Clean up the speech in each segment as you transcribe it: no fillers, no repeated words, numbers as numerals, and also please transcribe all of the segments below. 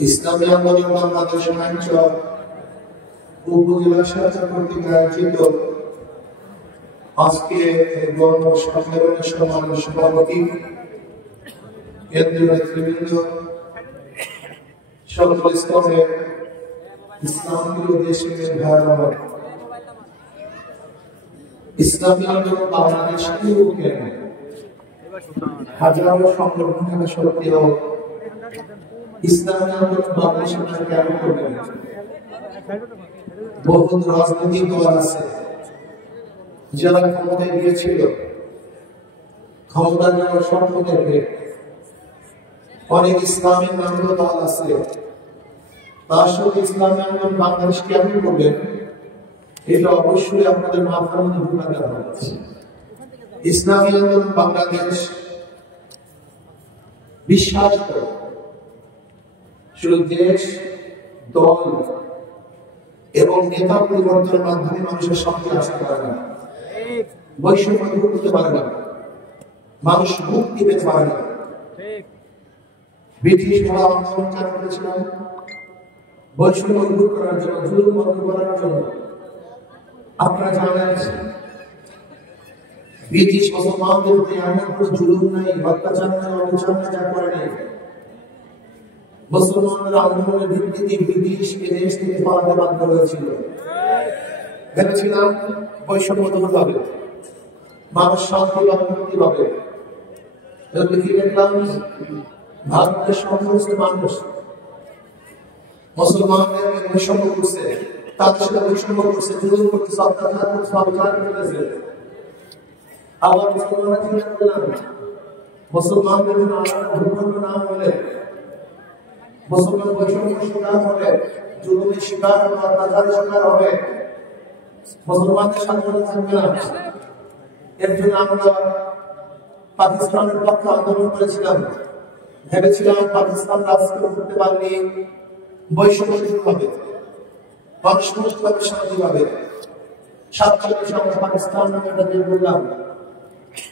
ইসলামী আন্দোলন বাংলাদেশ আঞ্চল উপজেলা শাখা কর্তৃক আয়োজিত আজকে গণ সম্মেলনের সম্মানিত সভাপতি কেন্দ্রীয় নেতৃবৃন্দ, সকল স্তরের ইসলাম বিরোধী দেশের ভাইরা, ইসলামী আন্দোলন বাংলাদেশ হাজারো সংগঠন থাকা সত্ত্বেও ইসলামী আন্দোলন বাংলাদেশের কেন করবেন? বহু রাজনৈতিক দল আছে যারা ক্ষমতায় গিয়েছিল, ক্ষমতা যাওয়ার স্বপ্ন দেখে। অনেক ইসলামী নামীয় দল আছে, তার সাথে ইসলামী আন্দোলন বাংলাদেশ কেন করবেন? এটা অবশ্যই আপনাদের মাথার মধ্যে ঢুকা দেওয়া হচ্ছে। ইসলামী আন্দোলন বাংলাদেশ বিশ্বাস করে শুধু দেশ, দল এবং নেতা পরিবর্তনের মাধ্যমে মানুষের শান্তি আসতে পারে না, বৈষম্য দূর করতে পারে না, মানুষ মুক্তি পেতে পারে না। ব্রিটিশরা আন্দোলন চালু করেছিলেন বৈষম্য দূর করার জন্য, জুলুম বন্ধ করার জন্য। আপনারা জানেন ব্রিটিশ মুসলমানদের উপরে এমন কোনো জুলুম নাই, অত্যাচার নাই, অবিচার নাই যা করে নাই। মুসলমানরা আন্দোলনের ভিত্তিতে ব্রিটিশকে দেশ থেকে পালাতে বাধ্য হয়েছিল। ভেবেছিলাম বৈষম্য দূর হবে, মানুষ শান্তি পাবে, মুক্তি পাবে। দেখলাম ভারতের সমস্ত মানুষ মুসলমানদের বৈষম্য করছে, তাদের সাথে বৈষম্য করছে, জুলুম করতেছে, অত্যাচার করছে, অবিচার করতেছে। আবার মুসলমানরা চিন্তা করলাম মুসলমানদের জন্য আলাদা ভূখণ্ড না হলে মুসলমান বৈষম্যের শিকার হবে, জুলুমের শিকার হবে, অত্যাচারের শিকার হবে, মুসলমানদের স্বাধীনতা থাকবে না। এর জন্য আমরা পাকিস্তানের পক্ষে আন্দোলন করেছিলাম। ভেবেছিলাম পাকিস্তান রাষ্ট্র করতে পারলে বৈষম্য দূর হবে, মানুষ মুক্তভাবে শান্তি পাবে। 47 সালে আমরা পাকিস্তান নামে একটা দেশ বললাম।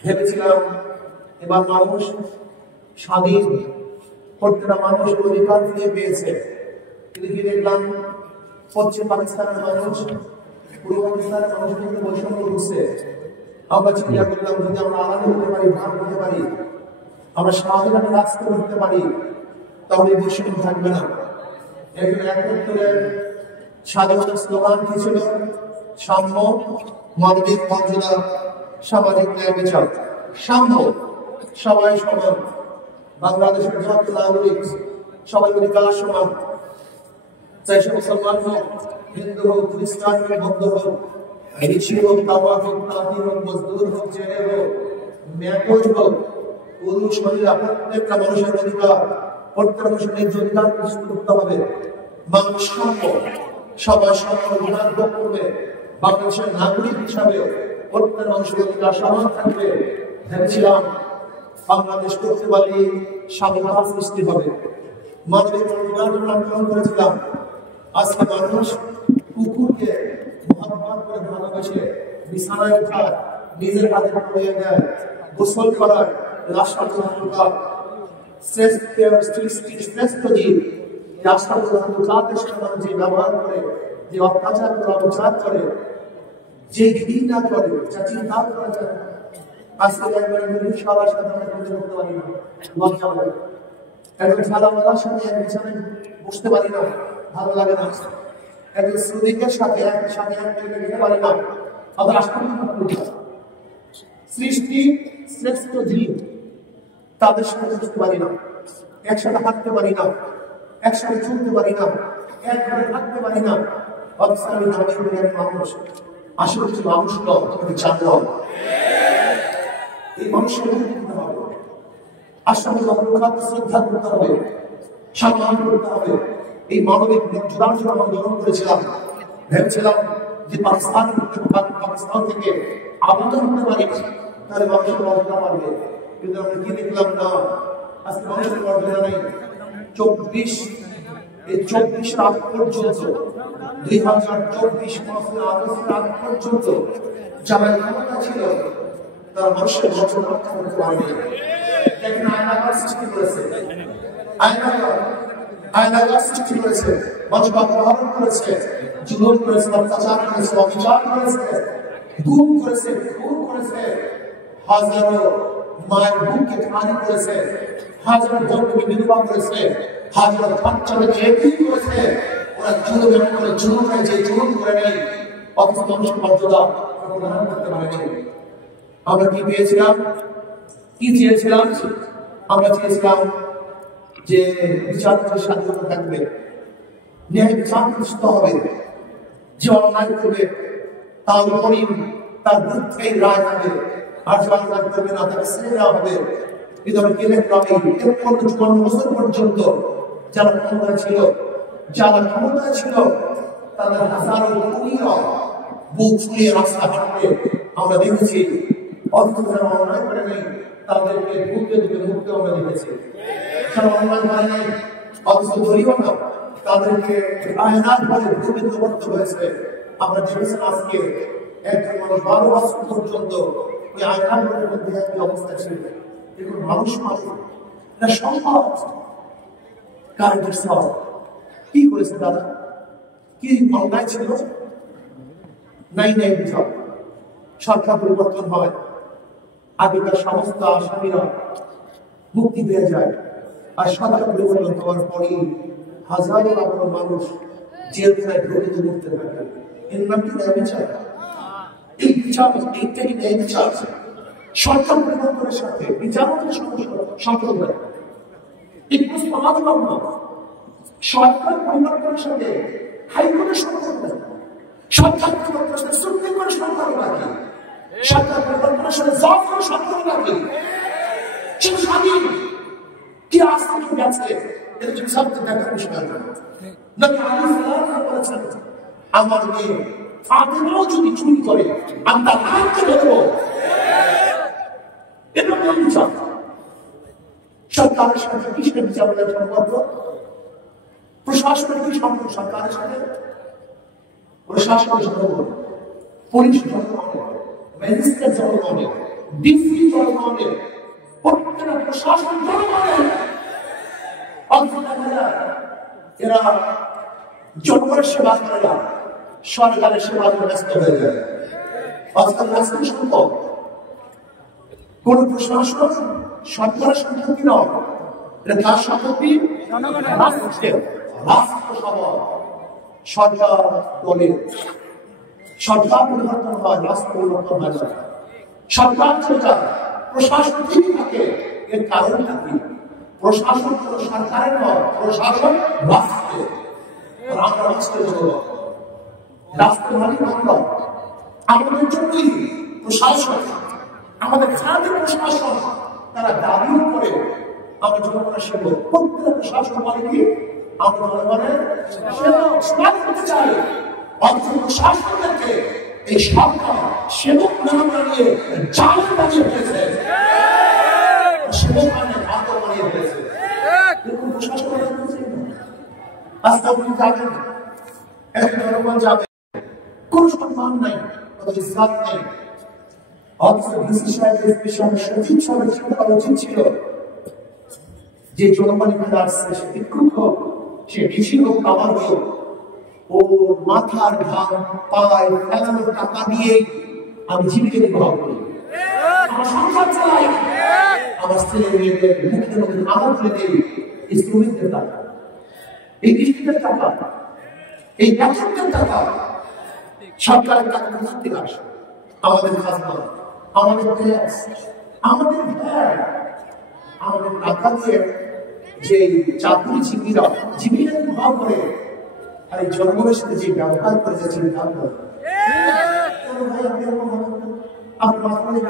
ভেবেছিলাম এবার মানুষ স্বাধীন, প্রত্যেকটা মানুষ অধিকার ফিরে পেয়েছে। কিন্তু কি দেখলাম, পশ্চিম পাকিস্তানের মানুষ, পূর্ব পাকিস্তানের মানুষ কিন্তু বৈষম্য করছে। আমরা চিন্তা করলাম যদি আমরা আলাদা হতে পারি, ভাগ হতে পারি, আমরা স্বাধীন একটা রাষ্ট্র করতে পারি, তাহলে বৈষম্য থাকবে না। একজন একত্তরের স্বাধীনতার স্লোগান কি ছিল? সাম্য, মানবিক মর্যাদা, সামাজিক ন্যায় বিচার। সাম্য, সবাই সমান, বাংলাদেশের যত নাগরিক সবাই অধিকার সমান। চাই সে মুসলমান হোক, হিন্দু হোক, খ্রিস্টান হোক, বৌদ্ধ হোক, ঋষি হোক, তাওয়া হোক, তাঁতি হোক, মজদুর হোক, জেলে হোক, মেকজ হোক, পুরুষ মহিলা, প্রত্যেকটা মানুষের অধিকার, প্রত্যেকটা মানুষের ন্যায্য অধিকার প্রতিষ্ঠিত করতে হবে। মানুষ সাম্য, সবাই সমান অধিকার ভোগ করবে। বাংলাদেশের নাগরিক হিসাবে প্রত্যেক মানুষের অধিকার সমান থাকবে। ভেবেছিলাম বাংলাদেশ করতে পারলে স্বাধীনতা সৃষ্টি হবে, মানবিক অধিকার জন্য আন্দোলন করেছিলাম। আজকে মানুষ কুকুরকে মহাত্মা করে ভালোবেসে বিছানায় ওঠার, নিজের হাতে পড়িয়ে দেয়, গোসল করার, রাষ্ট্রপ্রধানতা শ্রেষ্ঠ জীব। রাষ্ট্রপ্রধানতার সাথে যে ব্যবহার করে, যে অত্যাচার করে, অবিচার করে, যে ঘৃণা করে, যা চিন্তা করা যায়, আজকে একবার সবার সাথে আমরা করতে পারি না, লজ্জা লাগে। একজন সাদাওয়ালার সাথে এক বিছানায় বসতে পারি না, ভালো লাগে না। একজন শ্রমিকের সাথে একসাথে দিতে পারি না, আবার রাষ্ট্রপতি সৃষ্টি শ্রেষ্ঠ জীব, তাদের সাথে বসতে পারি না, একসাথে হাঁটতে পারি না, একসাথে চলতে পারি না, এক ঘরে থাকতে পারি না। পাকিস্তানি নামের মানুষ আসলে কিছু মানুষ নয়, জানতে হবে। এই মানুষের দিতে হবে, আসলে শ্রদ্ধা করতে হবে, সম্মান করতে হবে। এই মানবিক মর্যাদার জন্য আমরা আন্দোলন করেছিলাম। ভেবেছিলাম যে পাকিস্তান থেকে আবেদন করতে পারি, তাহলে মানুষের মর্যাদা পারবে। কিন্তু আমরা কি দেখলাম না, আজকে মানুষের মর্যাদা নেই। 24 রাত পর্যন্ত, 2024 মাসের আগস্ট রাত পর্যন্ত যারা ক্ষমতা ছিল তারা মানুষের মর্যাদা রক্ষা করতে পারেনি। দেখেন আইনাগর সৃষ্টি করেছে, আইনাগর আয়নাঘর সৃষ্টি করেছে, মানুষকে অপহরণ করেছে, জুলুম করেছে, অত্যাচার করেছে, অবিচার করেছে, গুম করেছে, খুন করেছে, হাজারো মায়ের বুককে খালি করেছে, হাজারো বোনকে বিধবা করেছে, হাজারো বাচ্চাদেরকে এতিম করেছে। ওরা জুলুম এমন করে জুলুম হয়েছে, জুলুম করে নেই, অথচ মানুষের মর্যাদা প্রদান করতে পারেনি। আমরা কি পেয়েছিলাম? কি চেয়েছিলাম? আমরা চেয়েছিলাম যে বিচারের স্বাধীনতা থাকবে, ন্যায় বিচার প্রতিষ্ঠিত হবে, যে অন্যায় করবে তার উপরই তার বিরুদ্ধে রায় হবে, আর যে অন্যায় করবে না তাকে ছেড়ে দেওয়া হবে। কিন্তু আমি গেলে প্রায় 53 বছর পর্যন্ত যারা ক্ষমতায় ছিল তাদের হাজারো খুনিরা বুক ফুলিয়ে রাস্তা হাঁটতে আমরা দেখেছি। অথচ যারা অন্যায় করে নেই তাদেরকে বুকে বুকে মুক্ত আমরা দেখেছি। যারা অন্যায় করে নেই অথচ ধরিও না তাদেরকে আয়নার পরে বুকে করতে হয়েছে। আমরা দেখেছি আজকে একজন মানুষ 12 বছর পর্যন্ত ওই আয়নার পরের মধ্যে একটি অবস্থা ছিল। দেখুন মানুষ এটা সম্ভব। কারেন্টের সব কি করেছে দাদা? কি অন্যায় ছিল? নাই বিচার। সরকার পরিবর্তন হয়, আগেকার সমস্ত আসামিরা মুক্তি পেয়ে যায়, আর সরকার পরিবর্তন হওয়ার পরেই হাজারো মানুষ জেলখানায় ঢুকে মুক্তি থাকে। এর নাম কি ন্যায় বিচার? এই বিচার, এই থেকে ন্যায় বিচার সরকার পরিবর্তনের সাথে বিচার সম্পর্ক হয়। এই প্রশ্ন আমাদের না, সরকার পরিবর্তনের সাথে হাইকোর্টের সম্পর্ক নেই, সরকার পরিবর্তনের সাথে সুপ্রিম কোর্টের সম্পর্ক রাখে, সরকার পরিবর্তনের সাথে জজের সম্পর্ক রাখে। সে স্বাধীন কি আসতে কি গেছে এটা যদি সবচেয়ে দেখার বিষয় নবী আলাইহিস সালাম বলেছেন, আমার মেয়ে ফাতেমাও যদি চুরি করে আমি তার হাতকে ধরবো। এটা কোন বিচার? সরকারের সাথে কিসের বিচারের সম্পর্ক? প্রশাসনের কি সম্পর্ক সরকারের সাথে? প্রশাসনের সম্পর্ক পুলিশ জনগণের, ম্যাজিস্ট্রেট জনগণের, ডিসি জনগণের, প্রত্যেকটা প্রশাসন জনগণের। এরা জনগণের সেবা করে না, সরকারের সেবা করে ব্যস্ত হয়ে যায়। আজকাল রাষ্ট্রীয় সম্পদ কোন প্রশাসন সরকারের সম্পত্তি নয়, এটা কার সম্পত্তি? রাষ্ট্রের। রাষ্ট্র সভা সরকার দলের। সরকার পরিবর্তন হয়, রাষ্ট্র পরিবর্তন হয় না। সরকার সরকার প্রশাসন ঠিক থাকে, এর কারণটা কি? প্রশাসন কোন সরকারের নয়, প্রশাসন রাষ্ট্রের। আমরা রাষ্ট্রের জন্য রাষ্ট্রের মালিক আমরা, আমাদের জন্যই প্রশাসন, আমাদের খাদের প্রশাসন তারা দাবিও করে আমরা জনগণের সেবক। প্রত্যেক প্রশাসন মালিকই আমরা জনগণের সেবক করতে চাই। অথচ প্রশাসনদেরকে এই সরকার সেবক নাম বানিয়ে জাল বানিয়ে ফেলেছে, সেবক মানে আদর বানিয়ে ফেলেছে। প্রশাসন আজকে আপনি যাবেন, একজন জনগণ যাবে, কোন সম্মান নাই, কোন ইজ্জত নেই। অথচ ডিসি সাহেবের পেশায় সচিব সাহেবের চিন্তা করা উচিত ছিল যে জনগণের ঘরে আসছে, সে ভিক্ষুক হোক, সে ডিসি হোক, আমার হোক, ও মাথার ঘাম পায় ফেলানোর টাকা দিয়ে আমি জীবিকা নির্বাহ করি, আমার সংসার চালাই, আমার ছেলে মেয়েদের মুখের মধ্যে আলো তুলে দেই। এই শ্রমিকদের টাকা, এই কৃষকদের টাকা, এই ব্যবসাদের টাকা, সরকারের টাকা কোথা থেকে আসে? আমাদের খাজনা, আমাদের ট্যাক্স, আমাদের ভ্যাট, আমাদের টাকা দিয়ে যে চাকরিজীবীরা জীবিকা নির্বাহ করে, আর এই জনগণের সাথে যে ব্যবহার করে যাচ্ছে আপনি মাথা মাঝে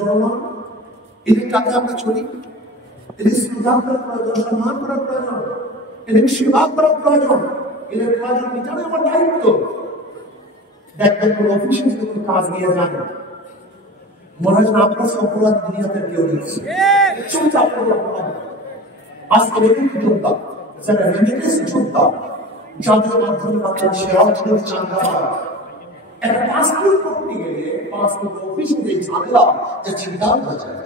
জনগণ, এদের টাকা আমরা চলি, এদের শ্রদ্ধা করার প্রয়োজন, সম্মান করার প্রয়োজন, এদের সেবা করার প্রয়োজন, এদের প্রয়োজন মিটানো আমার দায়িত্ব। দেখবেন কোন অফিসে যদি কোন কাজ নিয়ে যান, মনে হয় আপনার অপরাধ দুনিয়াতে কেউ নিচ্ছে, চুপচাপ আজকে যোদ্ধা, যারা রেমিটেন্স যোদ্ধা, যাদের মাধ্যমে বাংলাদেশে অর্থনৈতিক চাঙ্গা হয়, একটা পাসপোর্ট করতে গেলে পাসপোর্ট অফিসে যে ঝামেলা, যে চিন্তা করা যায়।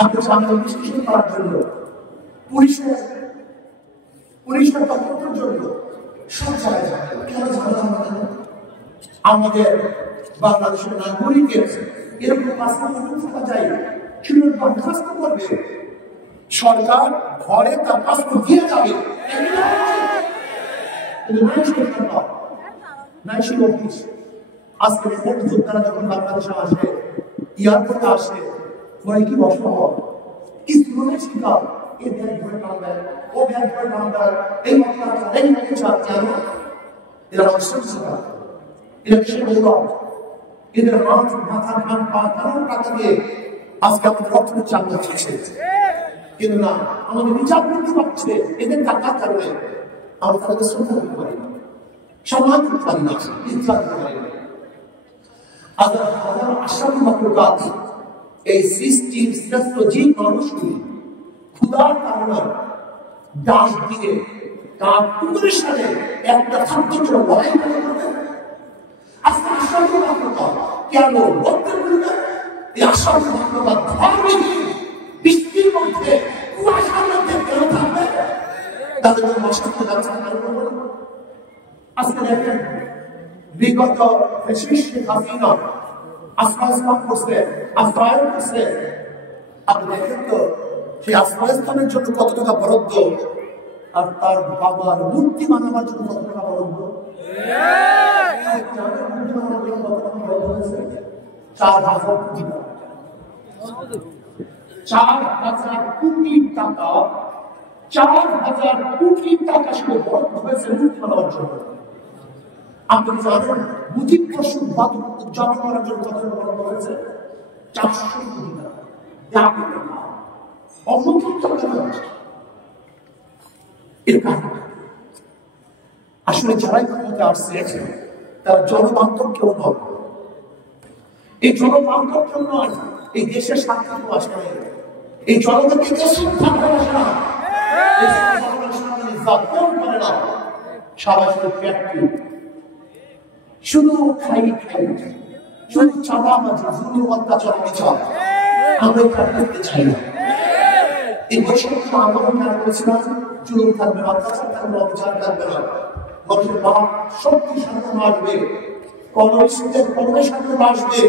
আপনি চাঙ্গা বিশ্লেষণ করার জন্য পুলিশের পরিষ্কার তদন্তের জন্য সব জায়গায় যাবে। কেন ঝামেলা আমাদের আমাদের বাংলাদেশের নাগরিকের এরকম পাসপোর্ট থাকা যায় সেগুলো বরখাস্ত করবে সরকার, ঘরে তার পাসপোর্ট দিয়ে যাবে। আজকে যোদ্ধারা যখন বাংলাদেশে আসে, এয়ারপোর্টে আসে, পরে কি অসম্ভব ইসলামের শিকার, এ ব্যাগ ধরে টানবেন, ও ব্যাগ ধরে টানবেন, এই মাথা এই মাথা কেন? এরা অসুস্থ শিকার, এরা কিসের গৌরব? এদের মাথা কান পা কারণ টাকা দিয়ে আজকে আমাদের অর্থনীতি চালু হচ্ছে, কিন্তু না আমাদের বিচার বৃদ্ধি পাচ্ছে এদের টাকার কারণে। আমরা তাদের শ্রদ্ধা করতে পারি না, সম্মান করতে পারি না, ইচ্ছা করতে পারি না। হাজার হাজার আশারু মাকলুকাত, এই সৃষ্টির শ্রেষ্ঠ জীব মানুষগুলি ক্ষুধার কারণে ডাক দিয়ে তার কুকুরের সাথে একটা খাদ্যের জন্য লড়াই করবে। আজকে আশারু মাকলুকাত কেন বলতে বলবে? এই আশারু মাকলুকাত ধর্মহীন বৃষ্টির মধ্যে কুয়াশার মধ্যে কেন থাকবে? তাদের জন্য অসুস্থ ব্যবস্থা করবে। আজকে দেখেন বিগত শেখ হাসিনা আফগানিস্তান করছে, আফগান করছে, আপনি দেখেন তো সেই আফগানিস্তানের জন্য কত টাকা বরাদ্দ, আর তার বাবার মূর্তি বানাবার জন্য কত টাকা বরাদ্দ? 4,000 কোটি টাকা। 4,000 কোটি টাকা, 4,000 কোটি টাকা শুধু বরাদ্দ হয়েছে মূর্তি বানাবার জন্য। আপনি জানেন মুজিব বর্ষর উদযাপন করার জন্য কত টাকা বরাদ্দ হয়েছে? 400 কোটি টাকা। আসলে যারাই ক্ষমতা আসছে তারা জনবান্ধব কেউ নয়, এই জনবান্ধব কেউ নয়, এই দেশের স্বার্থে আসে না, এই জনগণকে শ্রদ্ধা ভালোবাসে না, করে না, সবাই শুধু ফ্যাক্টরি, শুধু খাই খাই, শুধু চাঁদাবাজি, জুলুম, অত্যাচার, বিচার। আমরা এটা করতে চাই না। এই বৈষম্য আন্দোলন কেন করেছিলাম? জুলুম থাকবে না, অত্যাচার থাকবে না, অবিচার থাকবে না, মানুষের বাপ শক্তি সামনে আসবে, কর্মীদের কর্মের সামনে আসবে,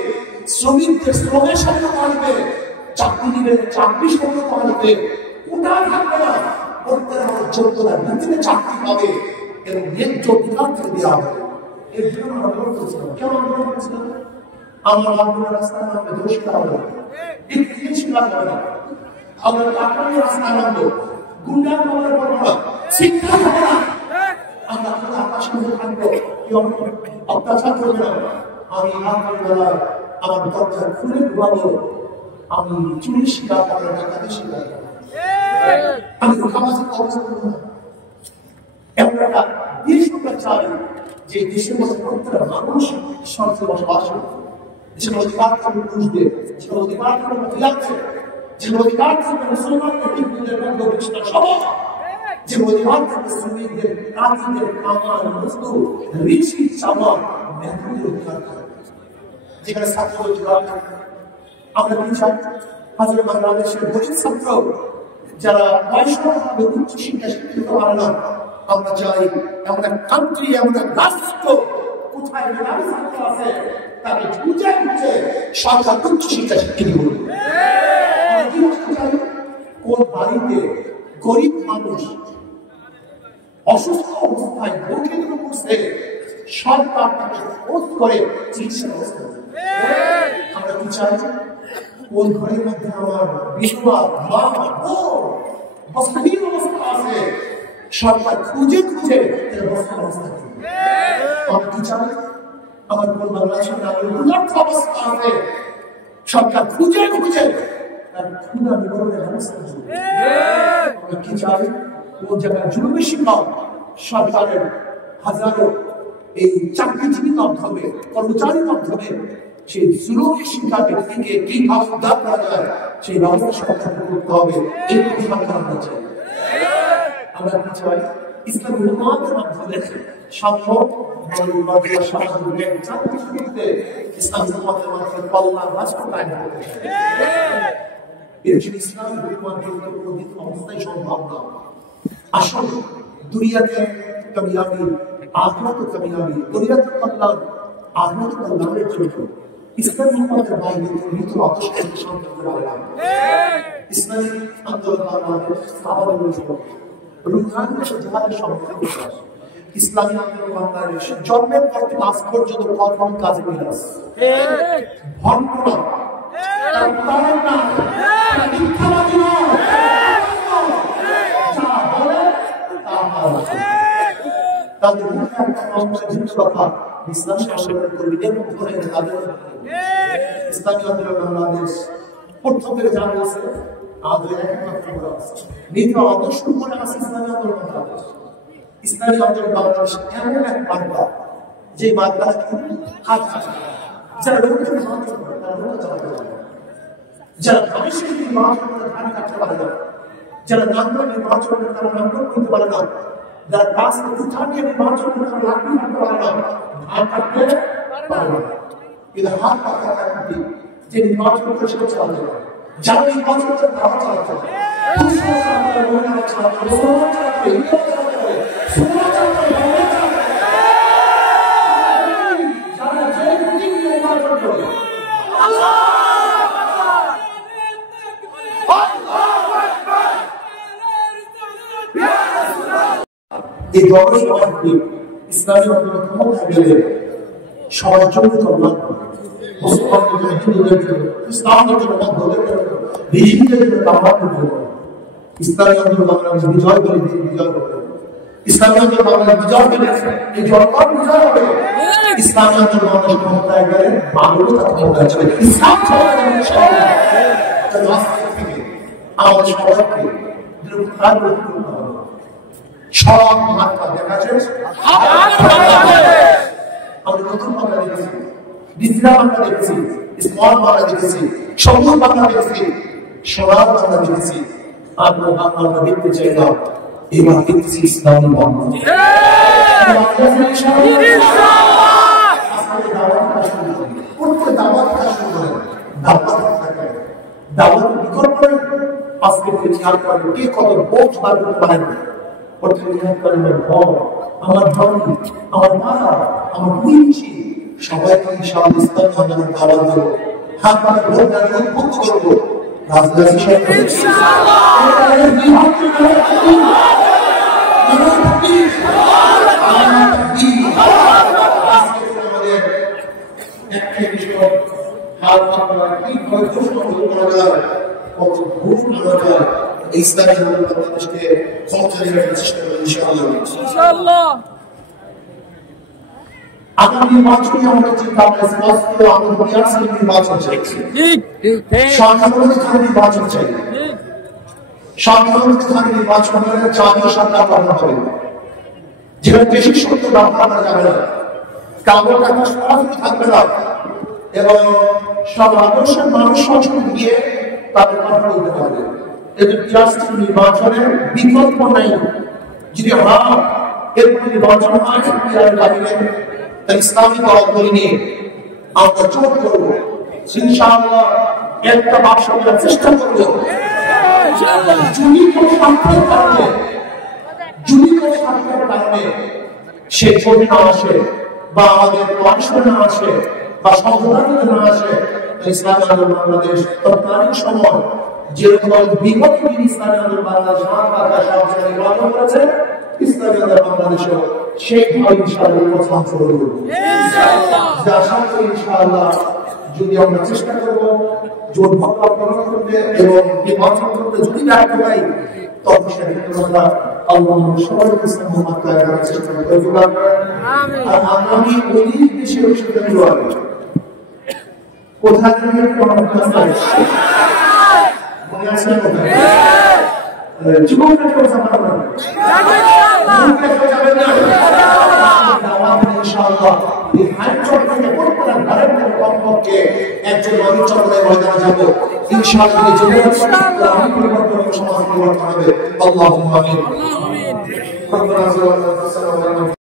শ্রমিকদের শ্রমের সামনে আসবে, চাকরিজীবীদের চাকরির সামনে আসবে, ওটা থাকবে না। প্রত্যেক আমাদের যোগ্যতার ভিত্তিতে চাকরি পাবে এবং ন্যায্য অধিকার থেকে দেওয়া হবে। এর জন্য আমরা আন্দোলন করেছিলাম। কেন আন্দোলন করেছিলাম? আমার আন্দোলনের রাস্তায় আমাকে দোষ করা হবে না, স্বীকার করে না, আমরা টাকার রাস্তায় নামবো, গুন্ডার খবরে পড়বো না, শিক্ষা হবে না, আমরা আকাশের মধ্যে থাকবো, কেউ অত্যাচার করবে না। আমি রাতের বেলায় আমার দরজা খুলে ঘুমাবো, আমি চুরি শিকার করবো, টাকাতে শিকার করবো, আমি ওখানে অবস্থা করবো না। এমন একটা দেশ আমরা চাই যে দেশের মধ্যে প্রত্যেকটা মানুষ শান্তি বসবাস করবে, যেখানে অধিকার থাকবে পুরুষদের, যেখানে অধিকার থাকবে মহিলাদের, যেখানে অধিকার থাকবে মুসলমানদের, হিন্দুদের, বৌদ্ধ, খ্রিস্টান সবাই, যে অধিকার থাকবে শ্রমিকদের, কাজীদের, কামার, মজদুর, ঋষি, চামার, মেহনতের অধিকার থাকবে, যেখানে ছাত্র অধিকার থাকবে। আমরা কি চাই? হাজার বাংলাদেশের গরিব ছাত্র যারা পয়সাভাবে উচ্চ শিক্ষা শিক্ষিত পারে না, আমরা চাই এমন এক কান্ট্রি, এমন এক রাষ্ট্র কোথায় মেধাবী ছাত্র আছে তাকে খুঁজে খুঁজে সরকার উচ্চ শিক্ষা শিক্ষিত করবে। কোন বাড়িতে গরিব মানুষ অসুস্থ অবস্থায় ভোগে করছে, সরকার তাকে খোঁজ করে চিকিৎসা ব্যবস্থা করবে। আমরা কি চাই? কোন ঘরের মধ্যে আমার বিধবা মা বস্তাহীন অবস্থা আছে, সরকার খুঁজে খুঁজে ব্যবস্থা করবে। আমরা কি চাই? আমার কোন বাংলাদেশের নাগরিক অবস্থা আছে, সরকার খুঁজে খুঁজে তার ক্ষুধা নিবারণের ব্যবস্থা করবে। আমরা কি চাই? কোন জায়গায় জুলুমের শিকার, সরকারের হাজারো এই চাকরিজীবীর মাধ্যমে, কর্মচারীর মাধ্যমে সেই জুলুমের শিকার ব্যক্তিকে কিভাবে উদ্ধার করা যায় সেই ব্যবস্থা সরকার করতে হবে। এই সরকার আমরা চাই। আমরা কি চাই? ইসলামী উম্মাহর মাধ্যমে সাম্য, ইসলামী উম্মাহর মাধ্যমে কল্যাণ রাষ্ট্র কায়েম করতে চাই। এর জন্য ইসলামী উম্মাহর অবস্থায় সম্ভব না। আসলে দুনিয়াতে কামিয়াবি, আখিরাতে কামিয়াবি, দুনিয়াতে কল্যাণ, আখিরাতে কল্যাণের জন্য ইসলামী উম্মতের বাইরে মৃত আদর্শ অনুসরণ করতে পারে না। ইসলামী আন্দোলন বাংলাদেশ সাহাবাদের জীবন রুহানি জাহাদের সমর্থন করে। ইসলামী আন্দোলন বাংলাদেশ জন্মের পর থেকে আজ পর্যন্ত প্রথম কাজে মিলাস ভণ্ডরা তাদের মুখে একটা কথা ইসলাম আন্দোলন কর্মীদের মধ্যে তাদের ইসলামী আন্দোলন বাংলাদেশ প্রথম থেকে জানা গেছে আমাদের একমাত্র নীতি আদর্শ করে আছে ইসলামী আন্দোলন বাংলাদেশ। ইসলামী আন্দোলন বাংলাদেশ এমন এক বার্তা যে বার্তা হাত যারা লোকের নির্বাচন করে তারা লোক চালাতে পারে, যারা ভবিষ্যৎ নির্বাচন করে ধান কাটতে পারে না, যারা নামটা নির্বাচন করে তারা নামটা করতে পারে না, যারা গাছ উঠানিয়ে নির্বাচন করে তারা লাকড়ি কাটতে পারে না, ধান কাটতে পারে না। কিন্তু হাত পাতা যে নির্বাচন করে সেটা চালাতে পারে, যারা নির্বাচন করে তারা চালাতে পারে। এই জনসভাটি ইসলামী আন্দোলন ক্ষমতা গেলে সবার জন্য কল্যাণ, মুসলমানদের জন্য, হিন্দুদের জন্য, ইসলামদের জন্য, বৌদ্ধদের জন্য, ঋষিদের জন্য, তামাদের জন্য ইসলামী আন্দোলন বাংলাদেশ বিজয় করে বিজয় করবে। ইসলামী আন্দোলন বাংলাদেশ বিজয় করে এই জনগণ বিজয় হবে। ইসলামী আন্দোলন বাংলাদেশ ক্ষমতায় গেলে মানবতা ক্ষমতায় চলে। ইসলাম আমাদের সবাইকে সব মাত্রা দেখা যায়। আমরা নতুন বাংলা দেখেছি, ডিজিটাল বাংলা দেখেছি, স্মার্ট বাংলা দেখেছি, সবুজ বাংলা দেখেছি, সোনার বাংলা দেখেছি। আমরা বাংলা দেখতে চাই না, এবার দেখছি ইসলামী বাংলা। দাওয়াতের বিকল্প আজকে খেয়াল করেন কে কত বোঝ বার করতে পারেন। আমার ধর্ম, আমার মা, আমার বুঝছি সবাইকে ইনশাআল্লাহ ইসলামী আন্দোলন দাওয়াত দেব। হাত পাতে ভোট দাঁড়িয়ে উদ্বুদ্ধ করবো রাজনীতি একটাই বিষয়, হাত পাতলা কিভাবে প্রশ্ন করা যায়, কত ভুল করা যায়, ইসলামী আন্দোলন বাংলাদেশকে ক্ষমতা নিয়ে চেষ্টা করি ইনশাআল্লাহ। আগামী নির্বাচনে আমরা চিন্তা আমরা স্পষ্ট আমাদের প্রয়াসের নির্বাচন চাই, সংখ্যালঘুদের নির্বাচন চাই। সংখ্যালঘুদের নির্বাচন হলে জাতীয় সরকার গঠন হবে, যেখানে বেশি শক্তি ব্যবহার করা যাবে না, কাগজ টাকা সরাসরি থাকবে না, এবং সব আদর্শের মানুষ সংস্কৃতি দিয়ে তাদের কথা বলতে পারবে। এদের রাষ্ট্রীয় নির্বাচনের বিকল্প নাই। যদি এর নির্বাচন হয় ইসলামী দলগুলি নিয়ে আমরা জোট করবো, ইনশাআল্লাহ একটা বাক্স করার চেষ্টা করবো। যদি কোনো স্বার্থের কারণে সে ছবি না আসে বা আমাদের মানুষের না আসে বা সংগঠনের না আসে, ইসলামী আন্দোলন বাংলাদেশ তৎকালীন সময় যেরকম বিগত দিন ইসলামী আন্দোলন বাংলাদেশ নির্বাচন করেছে, ইসলামী আন্দোলন বাংলাদেশও সেইভাবে ইনশাআল্লাহ প্রচার করব। আশা করি ইনশাআল্লাহ যদি আমরা চেষ্টা করবো জোট ভাবনা গ্রহণ করতে এবং নির্বাচন করতে, যদি ব্যর্থ পাই তখন সেটা আল্লাহ সবাইকে ইসলাম মাত্রায় রাখার চেষ্টা করব। আর আগামী অনেক বেশি বিশ্ববিদ্যালয় হবে, কোথায় থেকে কোনো জীবনটা কেউ জানা না, ইনশাআল্লাহ এই হাইট্রপ থেকে প্রত্যেকটা ঘরের থেকে কমপক্ষে একজন মানুষ চন্দ্রের ময়দানে যাবো ইনশাআল্লাহ। জীবন পরিবর্তন সমাজ পরিবর্তন হবে। আল্লাহুম্মা আমিন।